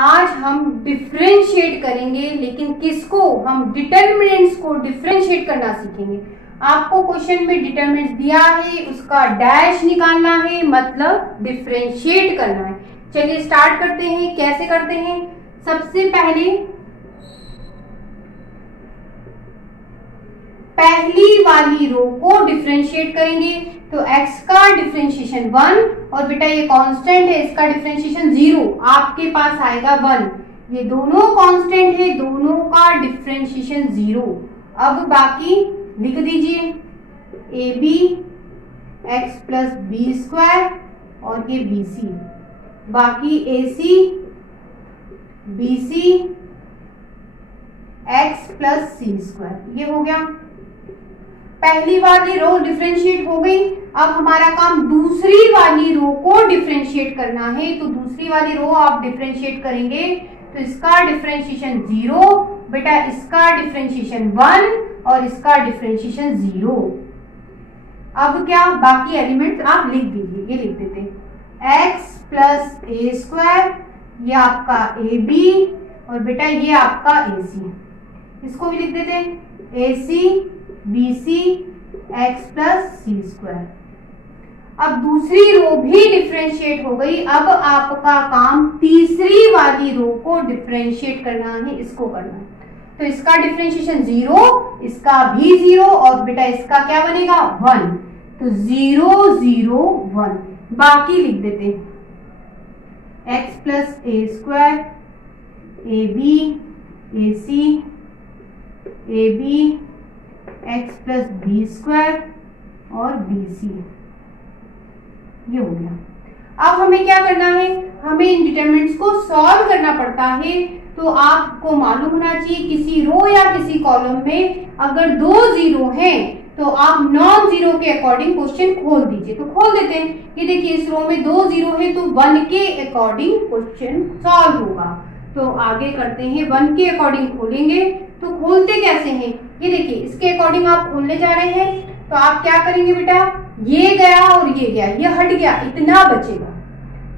आज हम डिफरेंशिएट करेंगे, लेकिन किसको? हम डिटर्मिनेंट्स को डिफरेंशिएट करना सीखेंगे। आपको क्वेश्चन में डिटर्मिनेंट्स दिया है, उसका डैश निकालना है, मतलब डिफरेंशिएट करना है। चलिए स्टार्ट करते हैं। कैसे करते हैं? सबसे पहले पहली वाली रो को डिफरेंशिएट करेंगे, तो x का डिफरेंशिएशन 1 और बेटा ये कांस्टेंट है, इसका डिफरेंशिएशन 0, आपके पास आएगा 1। ये दोनों कांस्टेंट है, दोनों का डिफरेंशिएशन 0। अब बाकी लिख दीजिए AB x plus B square और ये BC, बाकी AC BC x plus c square. ये हो गया, पहली वाली रो डिफरेंशिएट हो गई। अब हमारा काम दूसरी वाली रो को डिफरेंशिएट करना है, तो दूसरी वाली रो आप डिफरेंशिएट करेंगे तो इसका डिफरेंशिएशन 0, बेटा इसका डिफरेंशिएशन 1 और इसका डिफरेंशिएशन 0। अब क्या? बाकी एलिमेंट्स आप लिख दीजिए। ये लिख देते हैं x प्लस ए स्क्वायर, ये आपका AB और बेटा ये आपका AC, इसको भी लिख देते हैं AC BC x plus c square. अब दूसरी रो भी डिफरेंशिएट हो गई। अब आपका काम तीसरी वाली रो को डिफरेंशिएट करना है, इसको करना है। तो इसका डिफरेंशिएशन 0, इसका भी 0 और बेटा इसका क्या बनेगा? 1। तो 0 0 1। बाकी लिख देते हैं x plus A square AB AC AB x plus B square और BC। ये हो गया। अब हमें क्या करना है? हमें इन डिटरमिनेंट्स को सॉल्व करना पड़ता है। तो आपको मालूम होना चाहिए किसी रो या किसी कॉलम में अगर 2 0 हैं तो आप नॉन जीरो के अकॉर्डिंग क्वेश्चन खोल दीजिए। तो खोल देते हैं। ये देखिए इस रो में 2 0 है तो 1 के अकॉर्डिंग क्वेश्चन सॉल्व होगा। तो आगे करते हैं, 1 के अकॉर्डिंग खोलेंगे। तो खोलते कैसे हैं? ये देखिए इसके अकॉर्डिंग आप खोलने जा रहे हैं तो आप क्या करेंगे बेटा? ये गया और ये गया, ये हट गया, इतना बचेगा।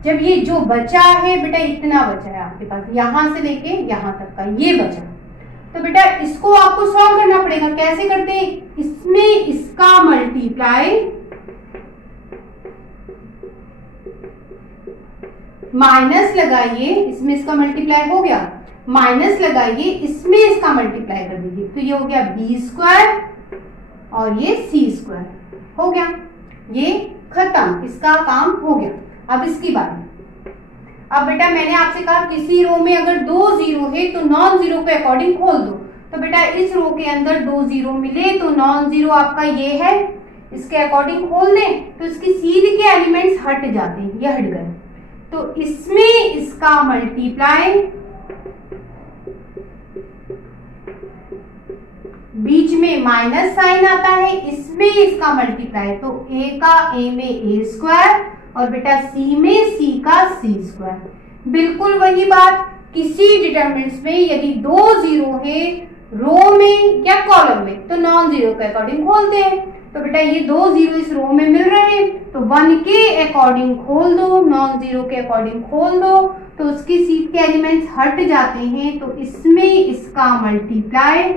जब ये जो बचा है बेटा, इतना बचा है आपके पास, यहां से लेके यहां तक का ये बचा। तो बेटा इसको आपको सॉल्व करना पड़ेगा। कैसे करते हैं? इसमें इसका मल्टीप्लाई माइनस लगाइए, इसमें इसका मल्टीप्लाई हो गया, माइनस लगाइए, इसमें इसका मल्टीप्लाई कर दीजिए। तो ये हो गया बी स्क्वायर और ये सी स्क्वायर हो गया। ये खत्म, इसका काम हो गया। अब इसकी बात, अब बेटा मैंने आपसे कहा किसी रो में अगर 2 0 है तो नॉन जीरो के अकॉर्डिंग खोल दो। तो बेटा इस रो के अंदर 2 0 मिले तो नॉन जीरो आपका ये है, इसके अकॉर्डिंग खोल दें तो इसकी सीध के एलिमेंट्स हट जाते हैं, ये हट गए। तो इसमें इसका मल्टीप्लाई, बीच में माइनस साइन आता है, इसमें इसका मल्टीप्लाई, तो a का a में a स्क्वायर और बेटा c में c का c स्क्वायर। बिल्कुल वही बात, किसी डिटरमिनेंट्स में यदि 2 0 है रो में या कॉलम में तो नॉन जीरो के अकॉर्डिंग खोलते हैं। तो बेटा ये 2 0 इस रो में मिल रहे हैं तो 1 के अकॉर्डिंग खोल दो, नॉन जीरो के अकॉर्डिंग खोल दो, तो उसकी सीध के एलिमेंट्स हट जाते हैं। तो इसमें इसका मल्टीप्लाई,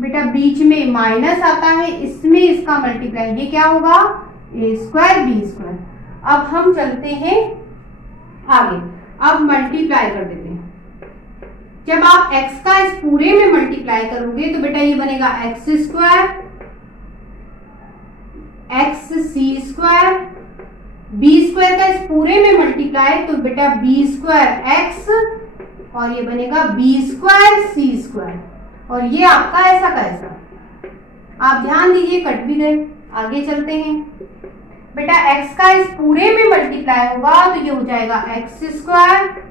बेटा बीच में माइनस आता है, इसमें इसका मल्टीप्लाई, ये क्या होगा? a square b square. अब हम चलते हैं आगे, अब मल्टीप्लाई कर देते हैं। जब आप x का इस पूरे में मल्टीप्लाई करोगे तो बेटा ये बनेगा x square x c square, b square का इस पूरे में मल्टीप्लाई तो बेटा बी स्क्वायर x और ये बनेगा बी स्क्वायर सी स्क्वायर। और ये आपका ऐसा का ऐसा, आप ध्यान दीजिए कट भी गए। आगे चलते हैं, बेटा x का इस पूरे में मल्टीप्लाई होगा तो ये हो जाएगा x square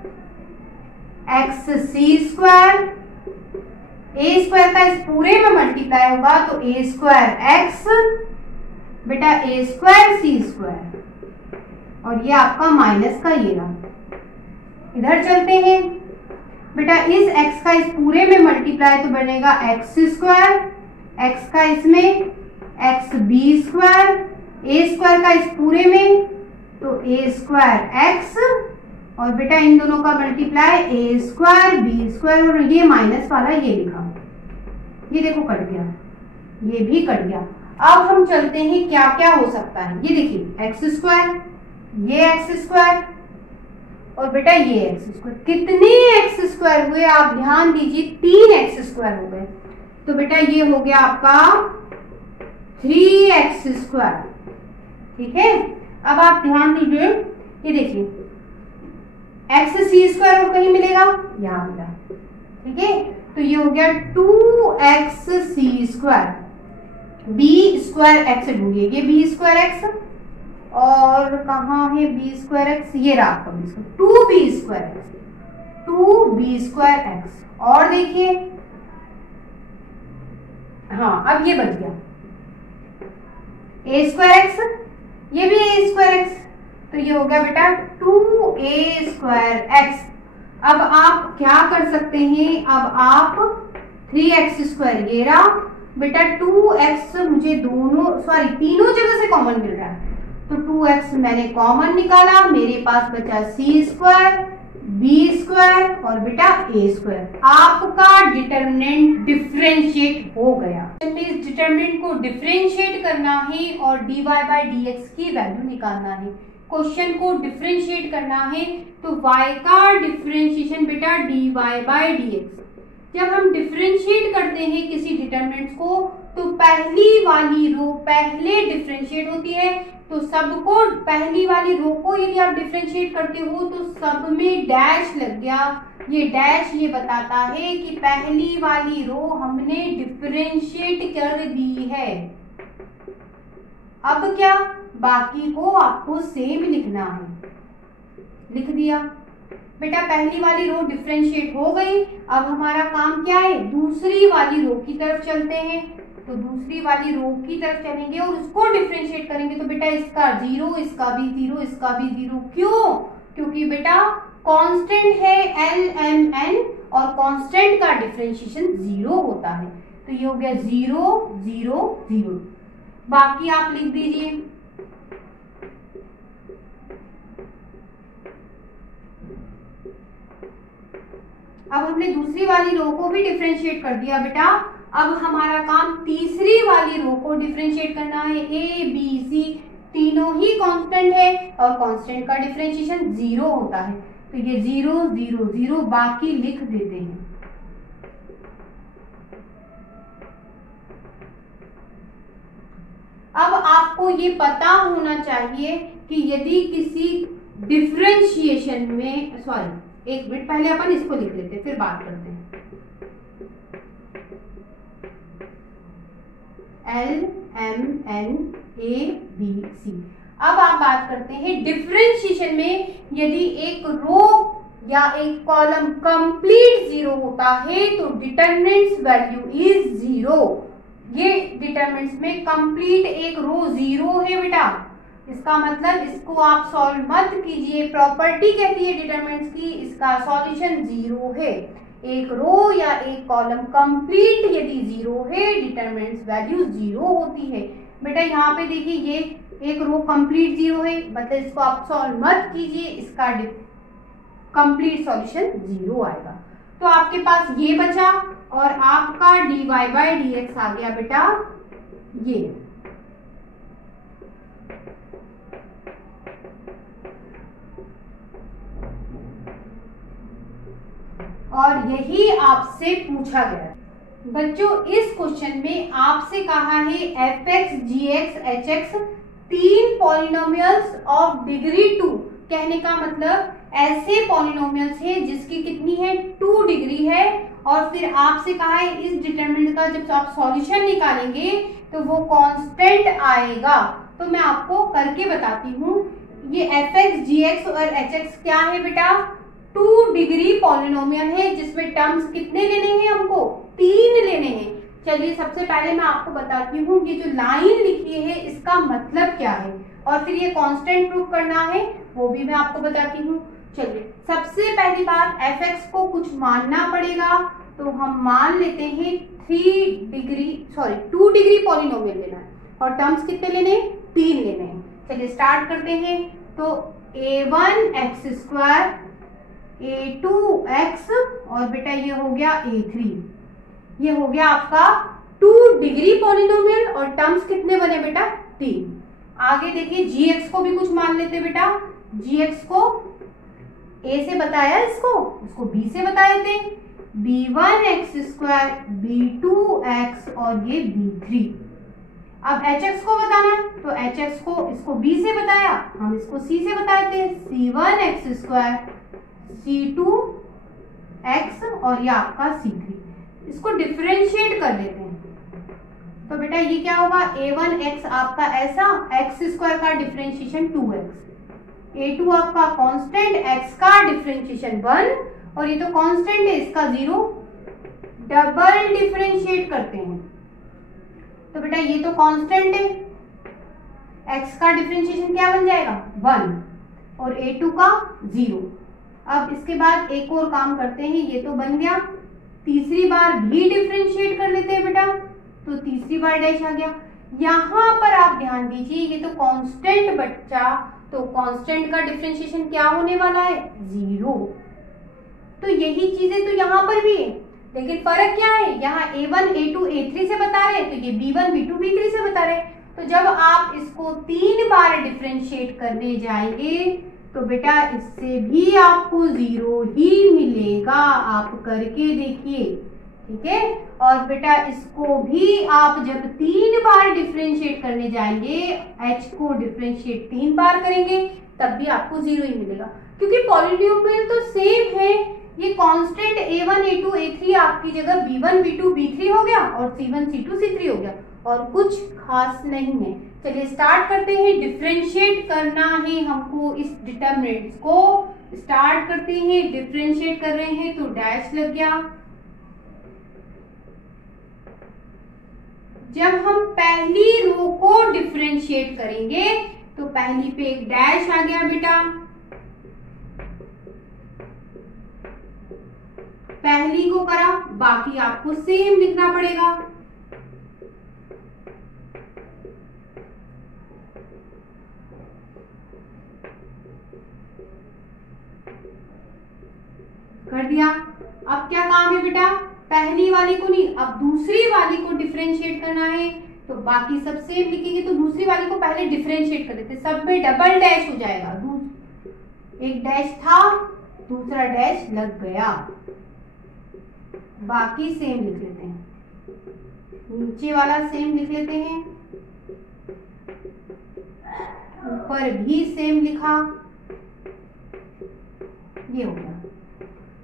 x c square, a square का इस पूरे में मल्टीप्लाई होगा तो a स्क्वायर x, बेटा a स्क्वायर सी स्क्वायर और ये आपका माइनस का ये रहा। इधर चलते हैं, बेटा इस x का इस पूरे में मल्टीप्लाई तो बनेगा x स्क्वायर, x का इसमें x b square, a square का इस पूरे में तो ए स्क्वायर एक्स और बेटा इन दोनों का मल्टीप्लाई ए स्क्वायर बी स्क्वायर, और ये माइनस वाला ये लिखा, ये देखो कट गया, ये भी कट गया। अब हम चलते हैं क्या क्या हो सकता है। ये देखिए एक्स स्क्वायर, ये एक्स स्क्वायर और बेटा ये एक्स स्क्वायर। कितने एक्स स्क्वायर हुए आप ध्यान दीजिए, 3 एक्स स्क्वायर हो गए। तो बेटा ये हो गया आपका 3x स्क्वायर। ठीक है, अब आप ध्यान दीजिए, ये देखिए एक्स सी स्क्वायर और कहीं मिलेगा, यहाँ मिला। ठीक है, तो ये हो गया 2x सी स्क्वायर, बी स्क्वायर एक्स ढूंढिए, ये बी स्क्वायर एक्स और कहाँ है बी स्क्वायर एक्स, ये रहा आपका b square, 2b square x, 2b square x. और देखिए हाँ अब ये बच गया ए स्क्वायर एक्स, ये भी ए स्क्वायर एक्स, तो ये हो गया बेटा 2a स्क्वायर एक्स। अब आप क्या कर सकते हैं, अब आप 3x स्क्वायर, ये रहा बेटा 2x, मुझे तीनों जगह से कॉमन मिल रहा है, तो 2x मैंने कॉमन निकाला, मेरे पास बचा c स्क्वायर बी स्क्वायर और बेटा ए स्क्वायर। आपका डिटर्मिनेंट डिफरेंशिएट हो गया। इस डिटर्मिनेंट को डिफरेंशिएट करना है और dy बाई dx की वैल्यू निकालना है। क्वेश्चन को डिफरेंशिएट करना है तो y का डिफरेंशिएशन बेटा dy बाई dx। जब हम डिफरेंशिएट करते हैं किसी डिटर्मिनेंट्स को तो पहली वाली रो पहले डिफरेंशिएट होती है, तो सबको पहली वाली रो को यदि आप डिफरेंशिएट करते हो तो सब में डैश लग गया। ये डैश ये बताता है कि पहली वाली रो हमने डिफरेंशिएट कर दी है। अब क्या, बाकी को आपको सेम लिखना है। लिख दिया बेटा, पहली वाली रो डिफरेंशिएट हो गई। अब हमारा काम क्या है, दूसरी वाली रो की तरफ चलते हैं। तो दूसरी वाली रो की तरफ चलेंगे और उसको डिफरेंशिएट करेंगे। तो बेटा इसका 0, इसका भी 0, इसका भी 0। क्यों? क्योंकि बेटा कांस्टेंट है LMN और कांस्टेंट का डिफरेंशिएशन 0 होता है। तो ये हो गया 0 0 0। बाकी आप लिख दीजिए। अब हमने दूसरी वाली रो को भी डिफरेंशिएट कर दिया बेटा। अब हमारा काम तीसरी वाली रो को डिफरेंशिएट करना है। ए बी सी तीनों ही कांस्टेंट है और कांस्टेंट का डिफरेंशिएशन 0 होता है। तो ये 0 0 0 बाकी लिख देते हैं। अब आपको ये पता होना चाहिए कि यदि किसी डिफरेंशिएशन में, सॉरी एक मिनट पहले अपन इसको लिख लेते हैं फिर बात करते हैं। L M N A B C। अब आप बात करते हैं डिफरेंशिएशन में यदि एक रो या एक कॉलम कंप्लीट 0 होता है तो डिटरमिनेंट्स वैल्यू इज 0। ये डिटरमिनेंट्स में कंप्लीट एक रो 0 है बेटा, इसका मतलब इसको आप सॉल्व मत कीजिए। प्रॉपर्टी कहती है डिटरमिनेंट्स की, इसका सॉल्यूशन 0 है। एक रो या एक कॉलम कंप्लीट यदि 0 है डिटरमिनेंट्स वैल्यू 0 होती है। बेटा यहाँ पे देखिए ये एक रो कंप्लीट 0 है, मतलब इसको आप सॉल्व मत कीजिए, इसका कंप्लीट सॉल्यूशन 0 आएगा। तो आपके पास ये बचा और आपका dy बाई dx आ गया बेटा ये। और यही आपसे पूछा गया। बच्चों इस क्वेश्चन में आपसे कहा है fx, gx, hx तीन पॉलिनोमियल्स ऑफ डिग्री 2। कहने का मतलब ऐसे पॉलिनोमियल्स है जिसकी कितनी है 2 डिग्री है। और फिर आपसे कहा है इस डिटरमिनेंट का जब आप सॉल्यूशन निकालेंगे तो वो कांस्टेंट आएगा। तो मैं आपको करके बताती हूँ। ये fx, gx और hx क्या है बेटा, 2 डिग्री पॉलिनोमियल है जिसमें टर्म्स कितने लेने हैं हमको, 3 लेने हैं। चलिए सबसे पहले मैं आपको बताती हूँ ये जो लाइन लिखी है इसका मतलब क्या है और फिर ये कांस्टेंट प्रूव करना है वो भी मैं आपको बताती हूँ। चलिए सबसे पहली बात fx को कुछ मानना पड़ेगा, तो हम मान लेते हैं 2 डिग्री पॉलिनोमियल लेना है और टर्म्स कितने लेने हैं, 3 लेने हैं। चलिए स्टार्ट करते हैं। तो a1x², a2x और बेटा ये हो गया a3। ये हो गया आपका 2 डिग्री पॉलिनोमियल और टर्म्स कितने बने बेटा 3। आगे देखिए gx को भी कुछ मान लेते बेटा। gx को a से बताया, इसको b से बताए थे। b1x², b2x और ये b3। अब hx को बताना है तो hx को इसको b से बताया, हम इसको c से बताए थे। c1x², c2x और ये आपका c3। इसको डिफरेंशिएट कर लेते हैं तो बेटा ये क्या होगा, a1x आपका ऐसा, x² का डिफरेंशिएशन 2x, a2 आपका कांस्टेंट, x का डिफरेंशिएशन 1 और ये तो कांस्टेंट है इसका 0। डबल डिफरेंशिएट करते हैं तो बेटा ये तो कांस्टेंट है, x का डिफरेंशिएशन क्या बन जाएगा 1 और a2 का 0। अब इसके बाद एक और काम करते हैं, ये तो बन गया। तीसरी बार भी डिफरेंशिएट कर लेते हैं बेटा, तो तीसरी बार डैश आ गया। यहाँ पर आप ध्यान दीजिए, ये तो कांस्टेंट बच्चा, तो कांस्टेंट का डिफरेंशिएशन क्या होने वाला है 0। तो यही चीजें तो यहाँ पर भी है, लेकिन फर्क क्या है, यहाँ a1, a2, a3 से बता रहे हैं तो ये b1, b2, b3 से बता रहे हैं। तो जब आप इसको 3 बार डिफरेंशिएट करने जाएंगे तो बेटा इससे भी आपको 0 ही मिलेगा। आप करके देखिए, ठीक है। और बेटा इसको भी आप जब 3 बार डिफरेंशिएट करने जाएंगे, h को डिफरेंशिएट 3 बार करेंगे तब भी आपको 0 ही मिलेगा, क्योंकि पॉलिनोमियल तो सेम है। ये कांस्टेंट a1, a2, a3 आपकी जगह b1, b2, b3 हो गया और c1, c2, c3 हो गया, और कुछ खास नहीं है। चलिए स्टार्ट करते हैं, डिफरेंशिएट करना है हमको इस डिटरमिनेंट्स को। स्टार्ट करते हैं, डिफरेंशिएट कर रहे हैं तो डैश लग गया। जब हम पहली रो को डिफरेंशिएट करेंगे तो पहली पे एक डैश आ गया बेटा, पहली को करा, बाकी आपको सेम लिखना पड़ेगा। कर दिया। अब क्या काम है बेटा, पहली वाली को नहीं, अब दूसरी वाली को डिफरेंशिएट करना है, तो बाकी सब सेम लिखेंगे। तो दूसरी वाली को पहले डिफरेंशिएट कर देते, सब में डबल डैश हो जाएगा। एक डैश था, दूसरा डैश लग गया, बाकी सेम लिख लेते हैं। नीचे वाला सेम लिख लेते हैं, ऊपर भी सेम लिखा, ये हो गया।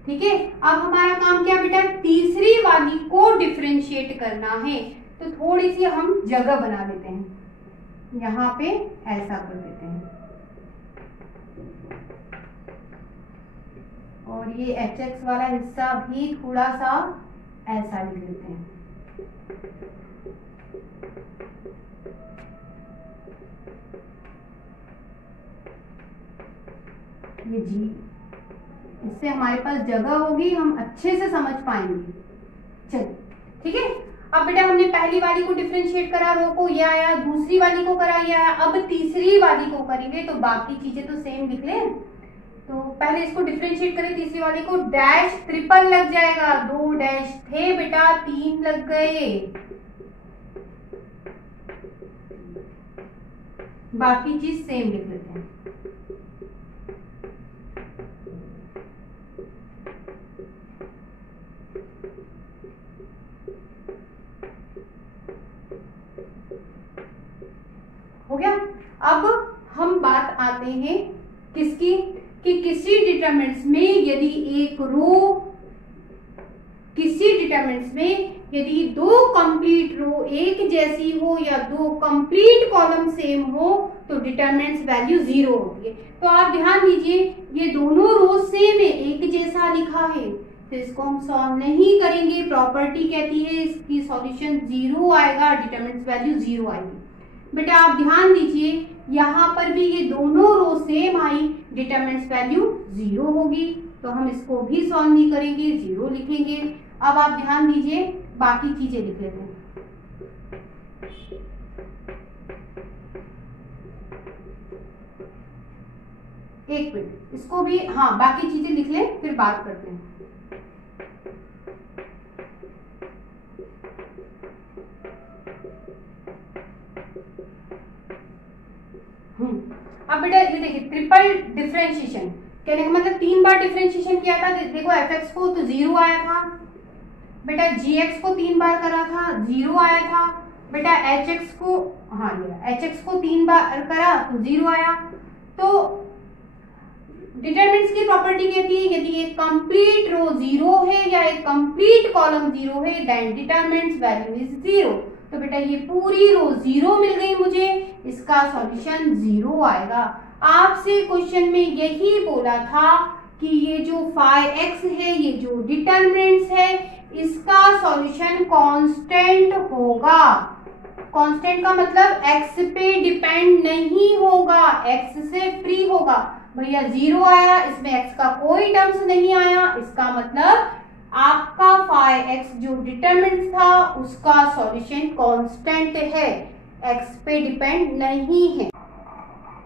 ठीक है, अब हमारा काम क्या बेटा, तीसरी वाली को डिफरेंशिएट करना है। तो थोड़ी सी हम जगह बना लेते हैं, यहाँ पे ऐसा कर देते हैं, और ये hx वाला हिस्सा भी थोड़ा सा ऐसा लिख लेते हैं। ये जी, इससे हमारे पास जगह होगी, हम अच्छे से समझ पाएंगे। चलिए ठीक है। अब बेटा हमने पहली वाली को डिफरेंशिएट करा, रो को ये आया, दूसरी वाली को करा ये आया, अब तीसरी वाली को करेंगे तो बाकी चीजें तो सेम लिख लें। तो पहले इसको डिफरेंशिएट करें, तीसरी वाली को, डैश ट्रिपल लग जाएगा, 2 डैश थे बेटा 3 लग गए, बाकी चीज सेम लिख लेते हैं। हो गया। अब हम बात आते हैं किसकी, कि किसी डिटरमिनेंट्स में यदि एक रो, किसी डिटरमिनेंट्स में यदि 2 कंप्लीट रो एक जैसी हो या 2 कंप्लीट कॉलम सेम हो तो डिटरमिनेंट्स वैल्यू 0 होती है। तो आप ध्यान दीजिए, ये दोनों रो सेम है, एक जैसा लिखा है, तो इसको हम सॉल्व नहीं करेंगे। प्रॉपर्टी कहती है इसकी सॉल्यूशन 0 आएगा, डिटरमिनेंट्स वैल्यू 0 आएगी। बेटा आप ध्यान दीजिए, यहाँ पर भी ये दोनों रो सेम आई, डिटरमिनेंट्स वैल्यू 0 होगी, तो हम इसको भी सॉल्व नहीं करेंगे, 0 लिखेंगे। अब आप ध्यान दीजिए, बाकी चीजें लिख लेते हैं। एक मिनट, इसको भी, हाँ बाकी चीजें लिख ले फिर बात करते हैं। अब बेटा ये देखिए ट्रिपल डिफरेंशिएशन कहने का मतलब 3 बार डिफरेंशिएशन किया था। देखो fx को तो 0 आया था बेटा, gx को 3 बार करा था 0 आया था बेटा, hx को, हाँ ये hx को 3 बार करा तो 0 आया। तो डिटरमिनेंट्स की प्रॉपर्टी कहती है यदि एक कंप्लीट रो 0 है या एक कंप्लीट कॉलम 0 है देन डिटरमिनेंट्स वैल्यू इज 0। तो बेटा ये पूरी रो 0 मिल गई मुझे, इसका सॉल्यूशन 0 आएगा। आपसे क्वेश्चन में यही बोला था कि ये जो फाई एक्स है, ये जो डिटरमिनेंट्स है, इसका सॉल्यूशन कांस्टेंट होगा। कांस्टेंट का मतलब x पे डिपेंड नहीं होगा, x से फ्री होगा। भैया 0 आया, इसमें x का कोई टर्म्स नहीं आया, इसका मतलब आपका फाई x जो डिटरमिनेंट था उसका सॉल्यूशन कांस्टेंट है, x पे डिपेंड नहीं है।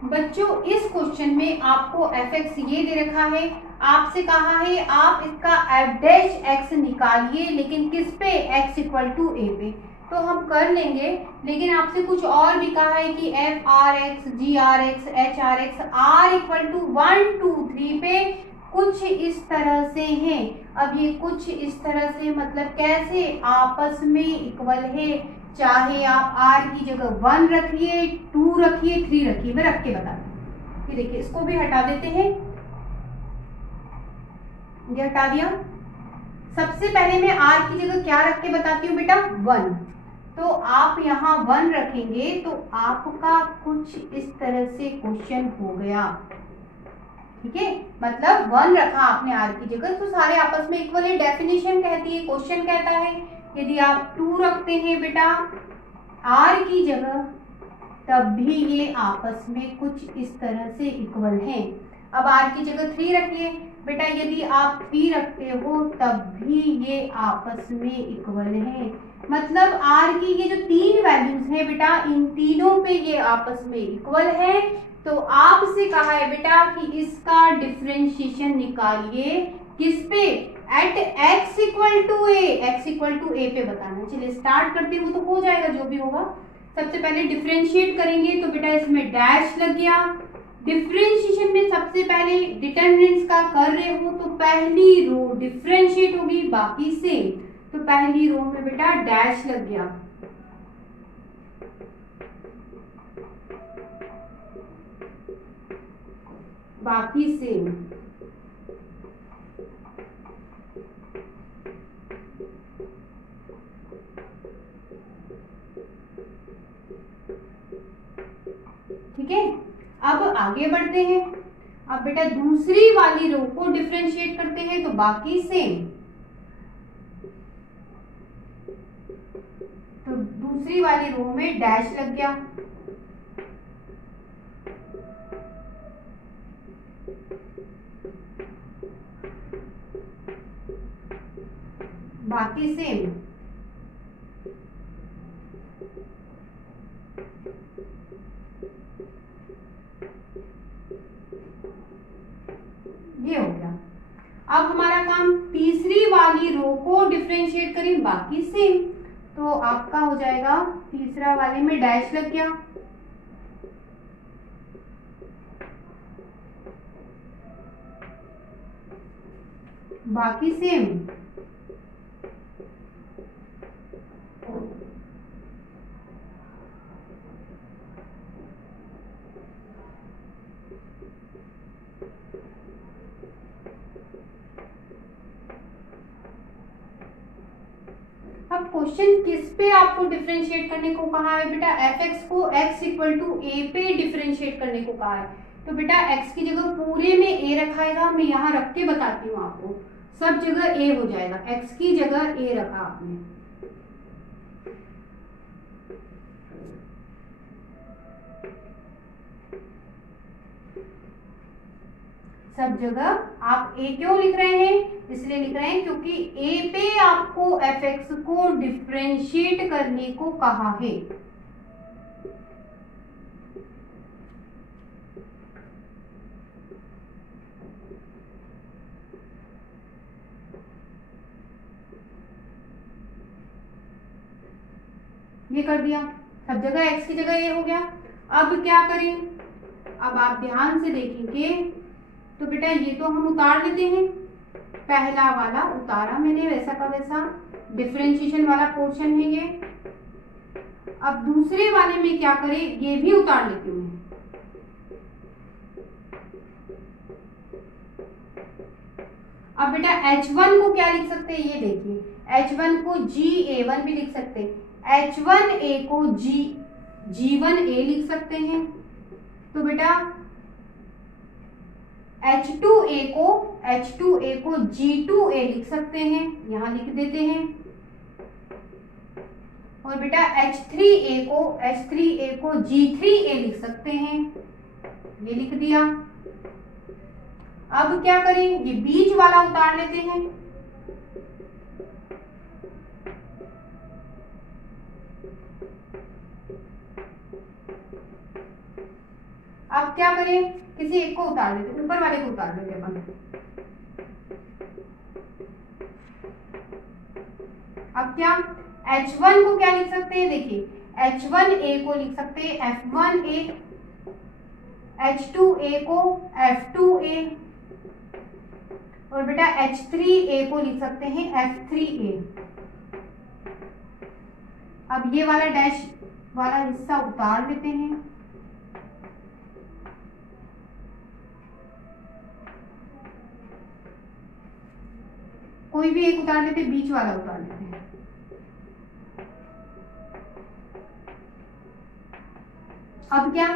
बच्चों इस क्वेश्चन में आपको fx ये दे रखा है, आपसे कहा है आप इसका f डैश x निकालिए, लेकिन किस पे, x इक्वल टू a पे। तो हम कर लेंगे, लेकिन आपसे कुछ और भी कहा है कि f r x, g r x, h r x r equal to 1 2 3 पे कुछ इस तरह से है। अब ये कुछ इस तरह से मतलब कैसे, आपस में इक्वल है, चाहे आप r की जगह 1 रखिए, 2 रखिए, 3 रखिए, मैं रख के बताती हूँ। ये देखिए इसको भी हटा देते हैं, ये हटा दिया। सबसे पहले मैं r की जगह क्या रख के बताती हूँ बेटा, 1। तो आप यहाँ 1 रखेंगे तो आपका कुछ इस तरह से क्वेश्चन हो गया, ठीक है। मतलब 1 रखा आपने r की जगह तो सारे आपस में इक्वल है। डेफिनेशन कहती है, क्वेश्चन कहता है यदि आप 2 रखते हैं बेटा r की जगह तब भी ये आपस में कुछ इस तरह से इक्वल हैं। अब r की जगह 3 रखिए बेटा, यदि आप 3 रखते हो तब भी ये आपस में इक्वल हैं। मतलब r की ये जो 3 वैल्यूज हैं बेटा, इन तीनों पे ये आपस में इक्वल है। तो आपसे कहा है बेटा कि इसका डिफरेंशिएशन निकालिए, किस पे, at x equal to a, x equal to a पे बताना। चलिए स्टार्ट करते हैं, वो तो हो जाएगा जो भी होगा। सबसे पहले डिफरेंशिएट करेंगे तो बेटा इसमें डैश लग गया। डिफरेंशिएशन में सबसे पहले डिटरमिनेंट्स का कर रहे हो तो पहली रो डिफरेंशिएट होगी, बाकी सेम। तो पहली रो में बेटा डैश लग गया, बाकी सेम। ठीक है, अब आगे बढ़ते हैं। अब बेटा दूसरी वाली रो को डिफरेंशिएट करते हैं तो बाकी सेम। तो दूसरी वाली रो में डैश लग गया, बाकी सेम। ये हो गया। अब हमारा काम तीसरी वाली रो को डिफरेंशिएट करें, बाकी सेम। तो आपका हो जाएगा तीसरा वाले में डैश लग गया, बाकी सेम। अब क्वेश्चन किस पे आपको डिफरेंशिएट करने को कहा है बेटा, fx को x इक्वल टू a पे डिफरेंशिएट करने को कहा है। तो बेटा x की जगह पूरे में a रखाएगा, मैं यहाँ रख के बताती हूँ आपको, सब जगह a हो जाएगा। x की जगह a रखा आपने, सब जगह आप a क्यों लिख रहे हैं, इसलिए लिख रहे हैं क्योंकि a पे आपको fx को डिफरेंशिएट करने को कहा है। ये कर दिया, सब जगह x की जगह ये हो गया। अब क्या करें, अब आप ध्यान से देखेंगे तो बेटा ये तो हम उतार लेते हैं, पहला वाला उतारा मैंने वैसा का वैसा, डिफरेंशिएशन वाला पोर्शन है ये। अब दूसरे वाले में क्या करें, ये भी उतार लेती हूँ। अब बेटा H1 को क्या लिख सकते हैं, ये देखिए, H1 को GA1 भी लिख सकते हैं, H1A को G1A लिख सकते हैं। तो बेटा H2A को G2A लिख सकते हैं, यहां लिख देते हैं। और बेटा H3A को G3A लिख सकते हैं, ये लिख दिया। अब क्या करें, ये बीच वाला उतार लेते हैं। अब क्या करें, किसी एक को उतार लेते, ऊपर वाले को उतार लेते अपन। अब क्या, H1 को क्या लिख सकते हैं, देखिए H1A को लिख सकते हैं F1A, H2A को F2A, और बेटा H3A को लिख सकते हैं F3A। अब ये वाला डैश वाला हिस्सा उतार लेते हैं। कोई भी एक उतार लेते, बीच वाला उतार लेते हैं। अब क्या,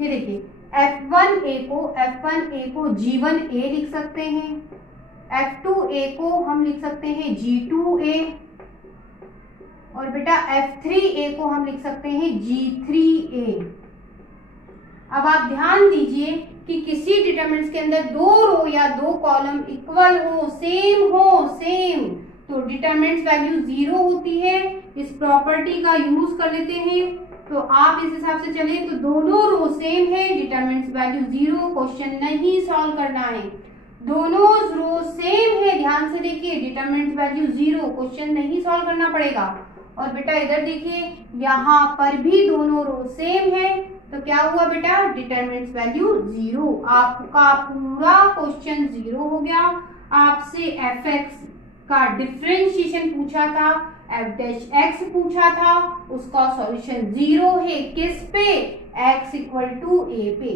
ये देखिए F1A को G1A लिख सकते हैं, F2A को हम लिख सकते हैं G2A, और बेटा F3A को हम लिख सकते हैं G3A। अब आप ध्यान दीजिए कि किसी डिटरमिनेंट्स के अंदर दो रो या दो कॉलम इक्वल हो, सेम, तो डिटरमिनेंट्स वैल्यू 0 होती है। इस प्रॉपर्टी का यूज कर लेते हैं, तो आप इस हिसाब से चले तो दोनों रो सेम है, डिटरमिनेंट्स वैल्यू 0, क्वेश्चन नहीं सॉल्व करना है। दोनों रो सेम है, ध्यान से देखिए, डिटरमिनेंट्स वैल्यू 0, क्वेश्चन नहीं सॉल्व करना पड़ेगा। और बेटा इधर देखिए, यहाँ पर भी दोनों रो सेम है, तो क्या हुआ बेटा, डिटरमिनेंट्स वैल्यू 0। आपका पूरा क्वेश्चन 0 हो गया। आपसे fx का डिफरेंशिएशन पूछा था, f' पूछा था, उसका सॉल्यूशन 0 है। किस पे, x = a पे।